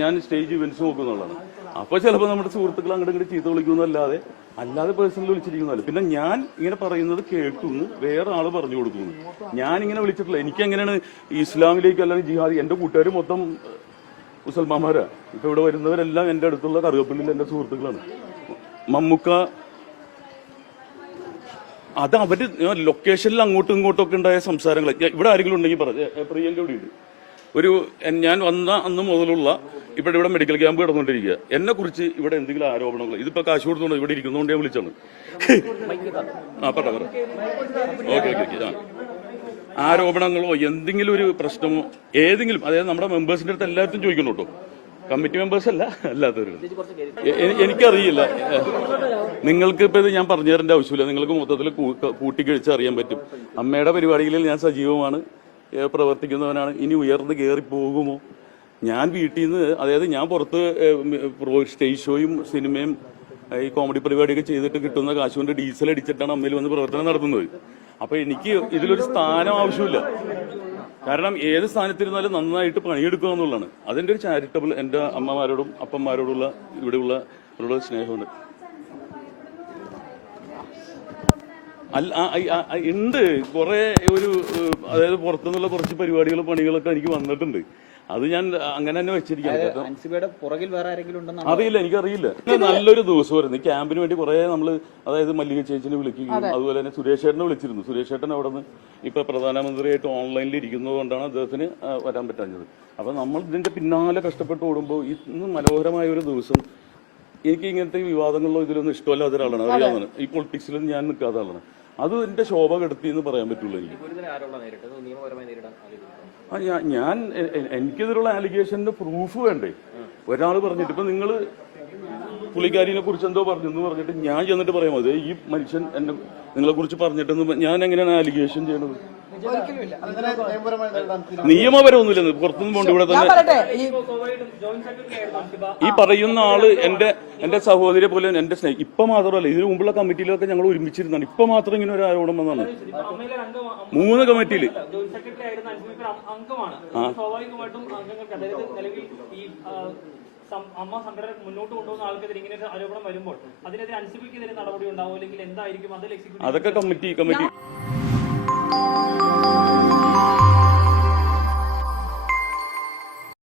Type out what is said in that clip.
ഞാൻ stage events നോക്കുന്നുള്ളതാണ്. അപ്പോൾ ചിലപ്പോൾ നമ്മുടെ സുഹൃത്തുക്കൾ അങ്ങോട്ട് ഇങ്ങോട്ട് ചീത്ത വിളിക്കുന്നല്ലാതെ അല്ലാതെ പേഴ്സണലി വിളിച്ചിരിക്കുന്നതല്ല. പിന്നെ ഞാൻ ഇങ്ങനെ പറയുന്നത് കേൾക്കുന്നു, വേറെ ആള് പറഞ്ഞു കൊടുക്കുന്നു. ഞാൻ ഇങ്ങനെ വിളിച്ചിട്ടില്ല. എനിക്ക് എങ്ങനെയാണ് ഇസ്ലാമിലേക്ക് അല്ലെങ്കിൽ ജിഹാദി, എൻ്റെ കൂട്ടുകാർ മൊത്തം മുസൽമാന്മാരാ. ഇപ്പൊ ഇവിടെ വരുന്നവരെല്ലാം എൻ്റെ അടുത്തുള്ള കറുകപ്പള്ളിയിൽ എൻ്റെ സുഹൃത്തുക്കളാണ്. മമ്മൂക്ക അത് അവര് ലൊക്കേഷനിൽ അങ്ങോട്ടും ഇങ്ങോട്ടും ഒക്കെ ഉണ്ടായ സംസാരങ്ങൾ ഇവിടെ ആരെങ്കിലും ഉണ്ടെങ്കിൽ പറഞ്ഞു. പ്രിയങ്ക ഇവിടെ ഉണ്ട്. ഞാൻ വന്ന അന്ന് മുതലുള്ള ഇവിടെ മെഡിക്കൽ ക്യാമ്പ് കിടന്നുകൊണ്ടിരിക്കുക. എന്നെ കുറിച്ച് ഇവിടെ എന്തെങ്കിലും ആരോപണങ്ങൾ, ഇതിപ്പോ കാശ് കൊടുത്തോണ്ട് ഇവിടെ ഇരിക്കുന്നതുകൊണ്ട് ഞാൻ വിളിച്ചാണ്. പറ ഓക്കെ ആരോപണങ്ങളോ എന്തെങ്കിലും ഒരു പ്രശ്നമോ ഏതെങ്കിലും, അതായത് നമ്മുടെ മെമ്പേഴ്സിന്റെ അടുത്ത് എല്ലാവർക്കും ചോദിക്കണം കേട്ടോ, കമ്മിറ്റി മെമ്പേഴ്സ് അല്ല, അല്ലാത്തവരും. എനിക്കറിയില്ല, നിങ്ങൾക്ക് ഇപ്പൊ ഇത് ഞാൻ പറഞ്ഞു തരേണ്ട ആവശ്യമില്ല. നിങ്ങൾക്ക് മൊത്തത്തിൽ കൂട്ടിക്കഴിച്ച് അറിയാൻ പറ്റും. അമ്മയുടെ പരിപാടികളിൽ ഞാൻ സജീവമാണ്, പ്രവർത്തിക്കുന്നവനാണ്. ഇനി ഉയർന്ന് കയറി പോകുമോ? ഞാൻ വീട്ടിൽ നിന്ന്, അതായത് ഞാൻ പുറത്ത് സ്റ്റേജ് ഷോയും സിനിമയും ഈ കോമഡി പരിപാടിയൊക്കെ ചെയ്തിട്ട് കിട്ടുന്ന കാശ് കൊണ്ട് ഡീസൽ അടിച്ചിട്ടാണ് അമ്മയിൽ വന്ന് പ്രവർത്തനം നടത്തുന്നത്. അപ്പൊ എനിക്ക് ഇതിലൊരു സ്ഥാനം ആവശ്യമില്ല. കാരണം ഏത് സ്ഥാനത്തിരുന്നാലും നന്നായിട്ട് പണിയെടുക്കുക എന്നുള്ളതാണ്. അതിൻ്റെ ഒരു ചാരിറ്റബിൾ എൻ്റെ അമ്മമാരോടും അപ്പന്മാരോടുള്ള ഇവിടെയുള്ള സ്നേഹമുണ്ട്. ഉണ്ട് കുറെ അതായത് പുറത്തുനിന്നുള്ള കുറച്ച് പരിപാടികളും പണികളൊക്കെ എനിക്ക് വന്നിട്ടുണ്ട്. അത് ഞാൻ അങ്ങനെ തന്നെ വെച്ചിരിക്കുകയാണ്. അറിയില്ല, എനിക്കറിയില്ല. നല്ലൊരു ദിവസമായിരുന്നു. ഈ ക്യാമ്പിന് വേണ്ടി കുറെ നമ്മള്, അതായത് മല്ലിക ചേച്ചിനെ വിളിക്കുകയും അതുപോലെ തന്നെ സുരേഷ് ചേട്ടനെ വിളിച്ചിരുന്നു. സുരേഷ് ചേട്ടൻ അവിടെ നിന്ന് ഇപ്പൊ പ്രധാനമന്ത്രിയായിട്ട് ഓൺലൈനിൽ ഇരിക്കുന്നത് കൊണ്ടാണ് അദ്ദേഹത്തിന് വരാൻ പറ്റാഞ്ഞത്. അപ്പൊ നമ്മൾ ഇതിന്റെ പിന്നാലെ കഷ്ടപ്പെട്ട് ഓടുമ്പോൾ ഇന്ന് മനോഹരമായ ഒരു ദിവസം. എനിക്ക് ഇങ്ങനത്തെ വിവാദങ്ങളിലോ ഇതിലൊന്നും ഇഷ്ടമല്ലാത്ത ഒരാളാണ്, അറിയാവുന്നതാണ്. ഈ പൊളിറ്റിക്സിലും ഞാൻ നിൽക്കാത്ത ആളാണ്. അത് എന്റെ ശോഭ കെടുത്തി എന്ന് പറയാൻ പറ്റുള്ളൂ എനിക്ക്. എനിക്കെതിരുള്ള ആലിഗേഷന്റെ പ്രൂഫ് വേണ്ടേ? ഒരാൾ പറഞ്ഞിട്ട് ഇപ്പൊ നിങ്ങള് പുള്ളിക്കാരിനെ കുറിച്ച് എന്തോ പറഞ്ഞു എന്ന് പറഞ്ഞിട്ട് ഞാൻ ചെന്നിട്ട് പറയാം, അതെ ഈ മനുഷ്യൻ എന്നെ നിങ്ങളെ കുറിച്ച് പറഞ്ഞിട്ടെന്ന് ഞാൻ എങ്ങനെയാണ് ആലിഗേഷൻ ചെയ്യണത്? നിയമപരമൊന്നുമില്ല, പുറത്തുനിന്ന് പോണ്ട്. ഇവിടെ തന്നെ ഈ പറയുന്ന ആള് എന്റെ സഹോദരിയെ പോലെ എന്റെ സ്നേഹം. ഇപ്പൊ മാത്രമല്ല, ഇതിനു മുമ്പുള്ള കമ്മിറ്റിയിലൊക്കെ ഞങ്ങൾ ഒരുമിച്ചിരുന്നാണ്. ഇപ്പൊ മാത്രം ഇങ്ങനെ ഒരു ആരോപണം വന്നാണ്. 3 കമ്മിറ്റിയില് അമ്മ സംഘടന മുന്നോട്ട് കൊണ്ടുപോകുന്ന ആൾക്കെതിരെ ഇങ്ങനെ ഒരു ആരോപണം വരുമ്പോൾ അതിനെതിരെ അൻസിബിക്കെതിരെ നടപടി ഉണ്ടാവും, അല്ലെങ്കിൽ എന്തായിരിക്കും അതിൽ? അതൊക്കെ കമ്മിറ്റി